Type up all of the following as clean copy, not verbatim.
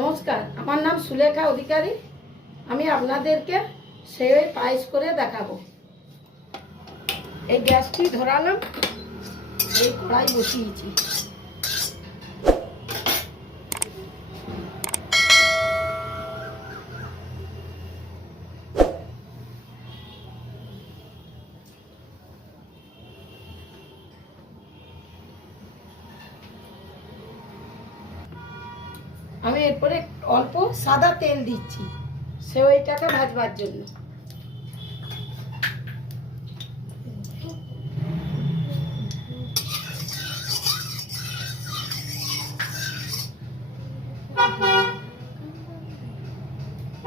নমস্কার, আমার নাম সুলেখা অধিকারী। আমি আপনাদেরকে সেওই পায়েস করে দেখাবো। এই গ্যাসটি ধরালাম, এই কড়াই বসিয়েছি। আমি এরপরে অল্প সাদা তেল দিচ্ছি সেওইটাকে ভাজবার জন্য।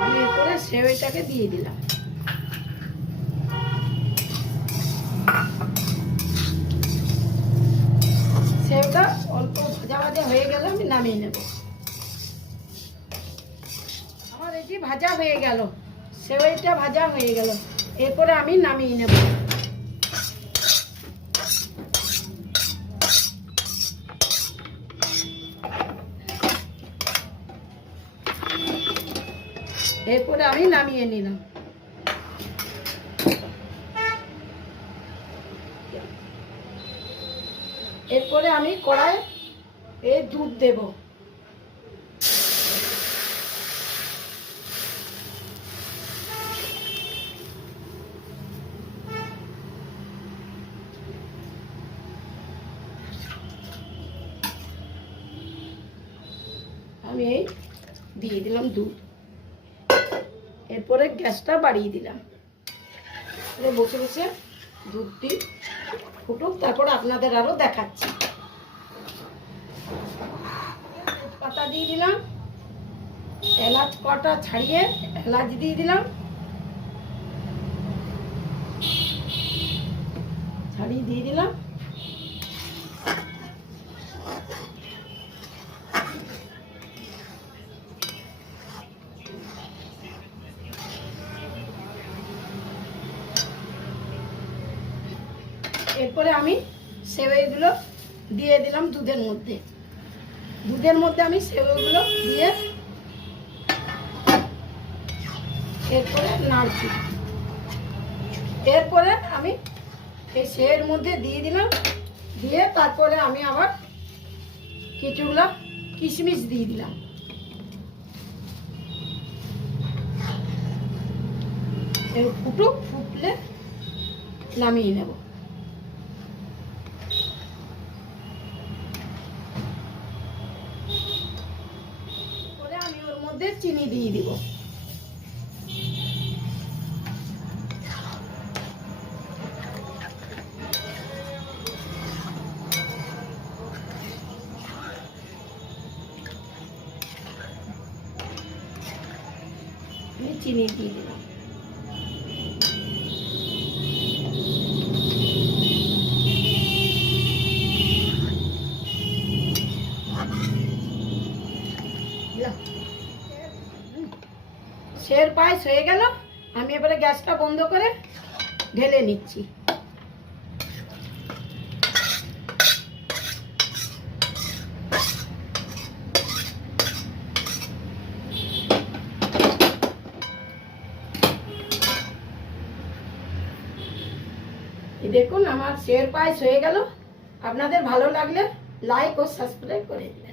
আমি এরপরে সেওইটাকে দিয়ে দিলাম। সেওটা অল্প ভাজা ভাজা হয়ে গেলে আমি নামিয়ে নেব। আমার এটি ভাজা হয়ে গেল, সেওইটা ভাজা হয়ে গেল, এরপরে আমি নামিয়ে নেব। এরপরে আমি নামিয়ে নিলাম। এরপরে আমি কড়াই এই দুধ দেব। আমি এই দিয়ে দিলাম দুধ। এরপরে গ্যাসটা বাড়িয়ে দিলাম। বসে বসে দুধটি ফুটুক, তারপর আপনাদের আরো দেখাচ্ছি। তেজপাতা দিয়ে দিলাম, এলাচ কটা ছাড়িয়ে এলাচ দিয়ে দিলাম, ছাড়িয়ে দিয়ে দিলাম। এরপরে আমি সেওইগুলো দিয়ে দিলাম দুধের মধ্যে। আমি সেওইগুলো দিয়ে এরপরে নাড়ছি। এরপরে আমি এই সেওইয়ের মধ্যে দিয়ে দিলাম, দিয়ে তারপরে আমি আবার কিছুগুলো কিশমিশ দিয়ে দিলাম। ফুটলে নামিয়ে নেব। আমি ওর মধ্যে চিনি দিয়ে দিব। চিনি দিয়ে দিলাম। সের পায়েস হয়ে গেল। আমি এবারে গ্যাসটা বন্ধ করে ঢেলে নিচ্ছি। দেখুন আমার সের পায়েস হয়ে গেল। আপনাদের ভালো লাগলে লাইক ও সাবস্ক্রাইব করে দিন।